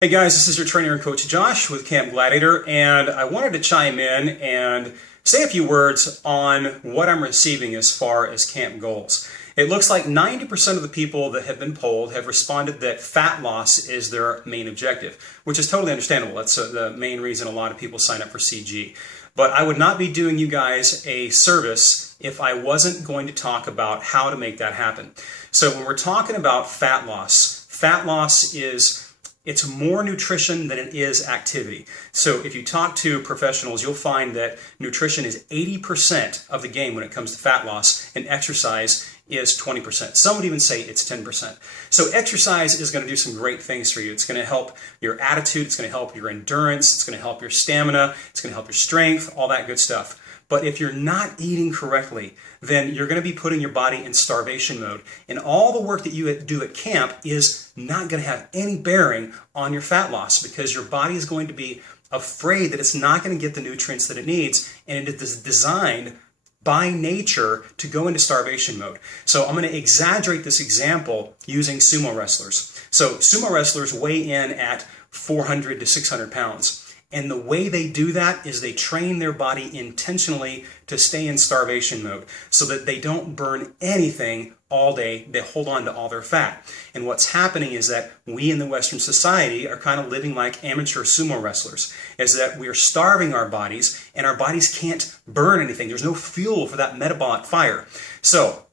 Hey guys, this is your trainer and coach Josh with Camp Gladiator, and I wanted to chime in and say a few words on what I'm receiving as far as camp goals. It looks like 90% of the people that have been polled have responded that fat loss is their main objective, which is totally understandable. That's the main reason a lot of people sign up for CG. But I would not be doing you guys a service if I wasn't going to talk about how to make that happen. So when we're talking about fat loss is it's more nutrition than it is activity. So if you talk to professionals, you'll find that nutrition is 80% of the game when it comes to fat loss, and exercise is 20%. Some would even say it's 10%. So exercise is going to do some great things for you. It's going to help your attitude, it's going to help your endurance, it's going to help your stamina, it's going to help your strength, all that good stuff. But if you're not eating correctly, then you're going to be putting your body in starvation mode. And all the work that you do at camp is not going to have any bearing on your fat loss because your body is going to be afraid that it's not going to get the nutrients that it needs, and it is designed by nature to go into starvation mode. So I'm going to exaggerate this example using sumo wrestlers. So sumo wrestlers weigh in at 400 to 600 pounds. And the way they do that is they train their body intentionally to stay in starvation mode so that they don't burn anything all day. They hold on to all their fat. And what's happening is that we in the Western society are kind of living like amateur sumo wrestlers, is that we are starving our bodies and our bodies can't burn anything. There's no fuel for that metabolic fire. So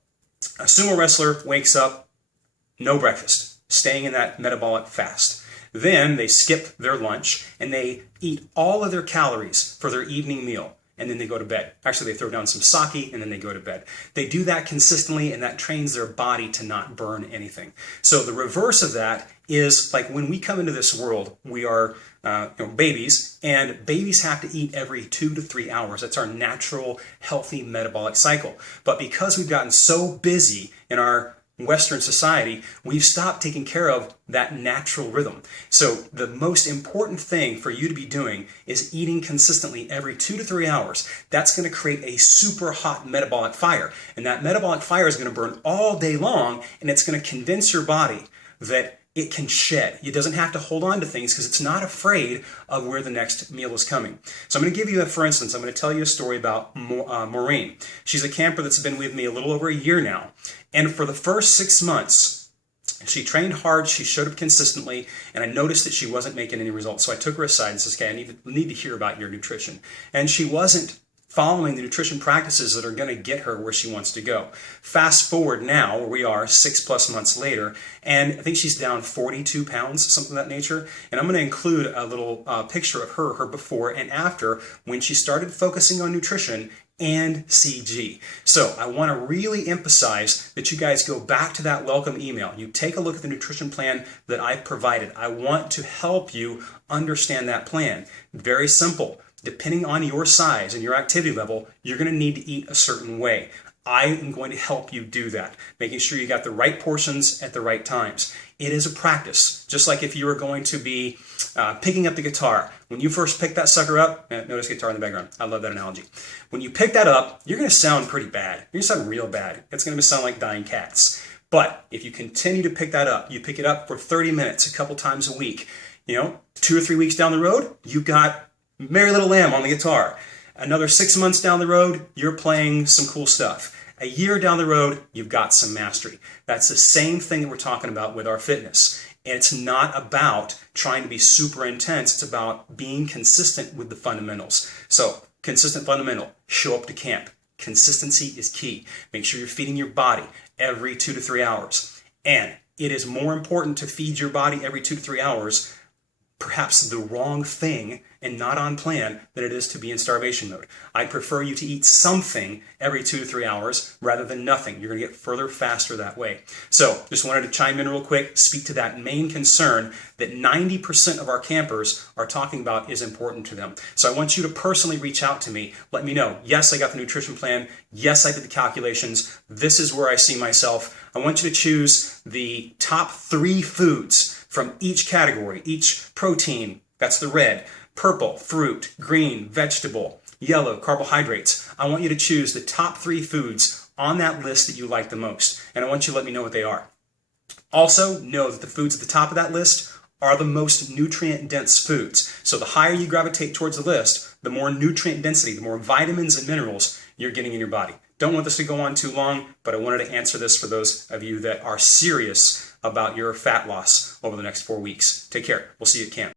a sumo wrestler wakes up, no breakfast, staying in that metabolic fast. Then they skip their lunch and they eat all of their calories for their evening meal, and then they go to bed. Actually, they throw down some sake and then they go to bed. They do that consistently, and that trains their body to not burn anything. So the reverse of that is like when we come into this world, we are babies, and babies have to eat every 2 to 3 hours. That's our natural, healthy metabolic cycle. But because we've gotten so busy in our Western society, we've stopped taking care of that natural rhythm. So the most important thing for you to be doing is eating consistently every 2 to 3 hours. That's going to create a super hot metabolic fire. And that metabolic fire is going to burn all day long, and it's going to convince your body that it can shed. It doesn't have to hold on to things because it's not afraid of where the next meal is coming. So I'm going to give you for instance, I'm going to tell you a story about Maureen. She's a camper that's been with me a little over a year now. And for the first 6 months, she trained hard, she showed up consistently, and I noticed that she wasn't making any results. So I took her aside and said, okay, I need to hear about your nutrition. And she wasn't following the nutrition practices that are going to get her where she wants to go. Fast forward now, where we are 6+ months later, and I think she's down 42 pounds, something of that nature. And I'm going to include a little picture of her before and after when she started focusing on nutrition and CG. So I want to really emphasize that you guys go back to that welcome email. You take a look at the nutrition plan that I've provided. I want to help you understand that plan. Very simple. Depending on your size and your activity level, you're going to need to eat a certain way. I am going to help you do that, making sure you got the right portions at the right times. It is a practice, just like if you were going to be picking up the guitar. When you first pick that sucker up, notice guitar in the background. I love that analogy. When you pick that up, you're going to sound pretty bad. You're going to sound real bad. It's going to sound like dying cats. But if you continue to pick that up, you pick it up for 30 minutes, a couple times a week, 2 or 3 weeks down the road, you've got Merry Little Lamb on the guitar. Another 6 months down the road, you're playing some cool stuff. A year down the road, you've got some mastery. That's the same thing that we're talking about with our fitness. And it's not about trying to be super intense. It's about being consistent with the fundamentals. So, consistent fundamental, show up to camp. Consistency is key. Make sure you're feeding your body every 2 to 3 hours. And it is more important to feed your body every 2 to 3 hours, perhaps the wrong thing and not on plan, than it is to be in starvation mode. I prefer you to eat something every 2 to 3 hours rather than nothing. You're going to get further faster that way. So just wanted to chime in real quick, speak to that main concern that 90% of our campers are talking about is important to them. So I want you to personally reach out to me. Let me know, yes, I got the nutrition plan. Yes, I did the calculations. This is where I see myself. I want you to choose the top 3 foods from each category, each protein, that's the red, purple, fruit, green, vegetable, yellow, carbohydrates. I want you to choose the top 3 foods on that list that you like the most, and I want you to let me know what they are. Also, know that the foods at the top of that list are the most nutrient-dense foods. So the higher you gravitate towards the list, the more nutrient density, the more vitamins and minerals you're getting in your body. Don't want this to go on too long, but I wanted to answer this for those of you that are serious about your fat loss over the next 4 weeks. Take care. We'll see you at camp.